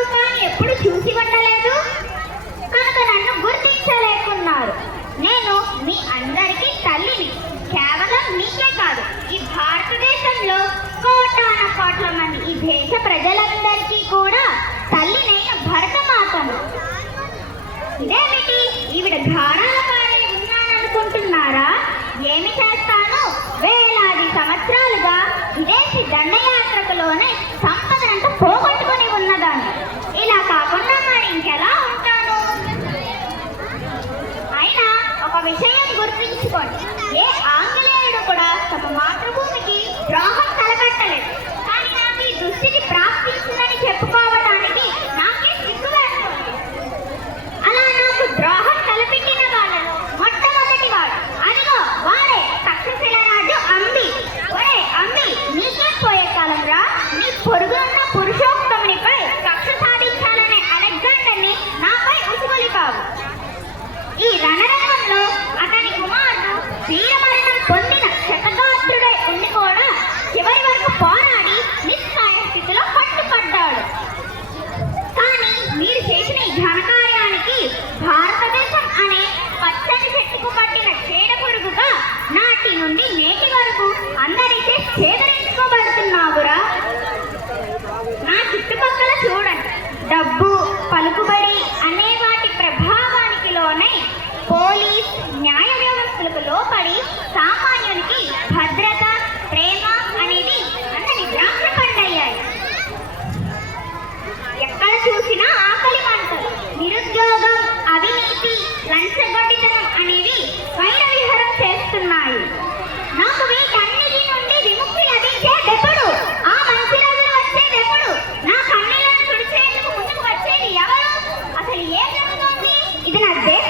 రూపాన్ని ఎప్పుడు చూసి ఉండలేదు కనుక నన్ను గుర్తించలేకున్నారు. నేను మీ అందరికీ తల్లిని. కేవలం మీకే కాదు, ఈ భారతదేశంలో కోటాన కోట్ల మంది ఈ దేశ ప్రజలందరికీ కూడా తల్లినైన భరతమాతను. ఇదేమిటి, ఈవిడ ఘారాల పాడై ఉన్నాననుకుంటున్నారా? ఏమి చేస్తాను, వేలాది సంవత్సరాలుగా విదేశీ దండయాత్రకులోనే సంపదనంతా పోగొట్టుకుని ఉన్నదాన్ని. ఇలా కాకుండా మరి ఇంకెలా ఉంటాను? అయినా ఒక విషయం గుర్తుంచుకోండి, ఏ ఆంగ్లేయుడు కూడా తమ మాతృభూమికి ద్రోహం తలపెట్టలేదు. కానీ నాకు ఈ దుస్థితి ప్రాప్తించిందని చెప్పుకోవటానికి నాకే సిగ్గు వేస్తుంది. అలా నాకు ద్రోహం తలపెట్టిన వాళ్ళలో మొట్టమొదటి వాడు అదిగో వాడే తక్షశిల రాజు అంబి. ఒరే అంబి, నీకేం పోయే కాలం రా? నీ పొరుగున్న పురుషోత్తమునిపై కక్ష సాధించాలనే అలెగ్జాండర్ని నాపై ఉసుగొలిపావు. ఈ రణరంగంలో అతని కుమారుడు వీరమరణం పొందిన శతగాత్రుడై ఉండి కూడా చివరి వరకు పోరాడి నిస్సాయ స్థితిలో పట్టుపడ్డాడు. కానీ మీరు చేసిన ఈ ఘనకార్యానికి భారతదేశం అనే పచ్చని చెట్టుకు పట్టిన చీడ పురుగుగా నాటి నుండి నేటి వరకు అందరిచే చేదరించుకోబడుతున్నావురా. నా చుట్టుపక్కల చూడండి, డబ్బు, పలుకుబడి అనే వాటి ప్రభావానికి లోనై పోలీస్, న్యాయ వ్యవస్థలకు లోపడి సామాన్యునికి భద్రత, ప్రేమ అనేది అతని ద్రాక్ష పండయ్యాయి. ఎక్కడ చూసినా ఆకలి మంటలు, నిరుద్యోగం, అవినీతి, లంచగొండితనం అనేవి వైర విహారం చేస్తున్నాయి. నాకు వీటన్నిటి నుండి విముక్తి లభించేదెప్పుడు? ఆ మంచి రోజులు వచ్చేదెప్పుడు? నా కన్నీళ్లను తుడిచేందుకు ముందుకు వచ్చేది ఎవరు? అసలు ఏం జరుగుతోంది? ఇది నా దేశ